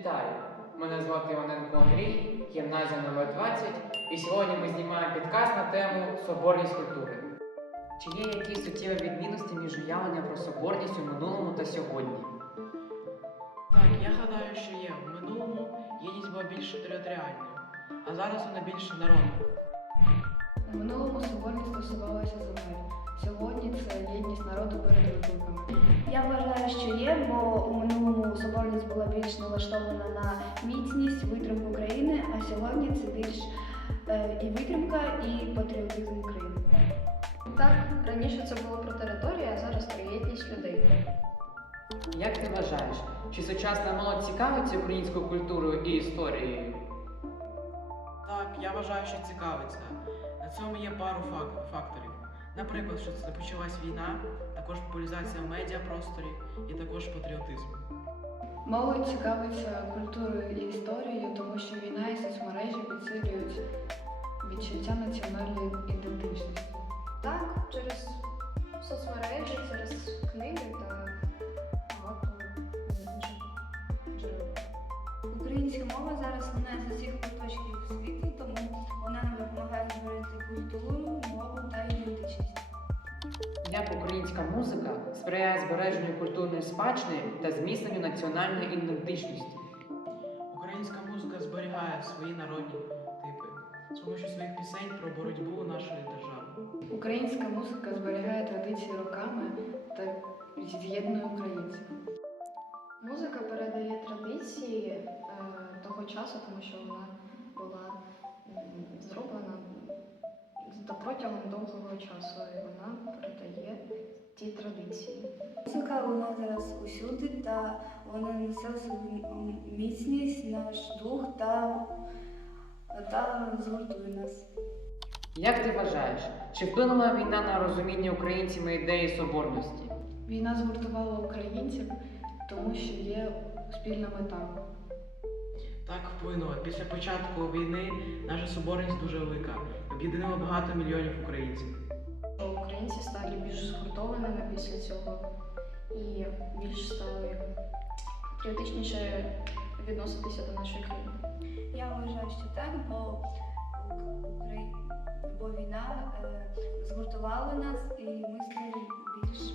Вітаю! Мене звати Іваненко Андрій, гімназія номер 20 і сьогодні ми знімаємо підказ на тему Соборність культури. Чи є якісь суттєві відмінності між уявленням про соборність у минулому та сьогодні? Так, я гадаю, що є. В минулому єдність була більш територіальною, а зараз вона більш народною. У минулому соборність стосувалася земель. Сьогодні це єдність народу перед викликами. Я вважаю, що є, бо у минулому соборність була більш налаштована на міцність, витримку країни, а сьогодні це більш е, і витримка, і патріотизм країни. Так, раніше це було про територію, а зараз про єдність людей. Як ти вважаєш, чи сучасна молодь цікавиться українською культурою і історією? Так, я вважаю, що цікавиться. На цьому є пару факторів. Наприклад, що це почалась війна, також популяризація в медіапросторі і також патріотизм. Молодь цікавиться культурою і історією, тому що війна і соцмережі підсилюють відчуття національної ідентичності. Так, через соцмережі, через книги та багато інших джерел. Українська мова зараз не з усіх куточків світу, тому вона нам допомагає зберегти культуру. Як українська музика сприяє збереженню культурної спадщини та зміцненню національної ідентичності? Українська музика зберігає свої народні типи з допомогою своїх пісень про боротьбу нашої держави. Українська музика зберігає традиції роками та з'єднує українців. Музика передає традиції е, того часу, тому що вона була часу, і вона передає ті традиції. Музика вона зараз усюди, та вона несе собі міцність, наш дух та, та згуртує нас. Як ти вважаєш, чи вплинула війна на розуміння українцями ідеї соборності? Війна згуртувала українців, тому що є спільна мета. Так вплинуло. Після початку війни наша соборність дуже велика. Об'єднала багато мільйонів українців. Що українці стали більш згуртованими після цього і більш стали патріотичніше відноситися до нашої країни. Я вважаю, що так, бо бо війна е, згуртувала нас і ми стали більш.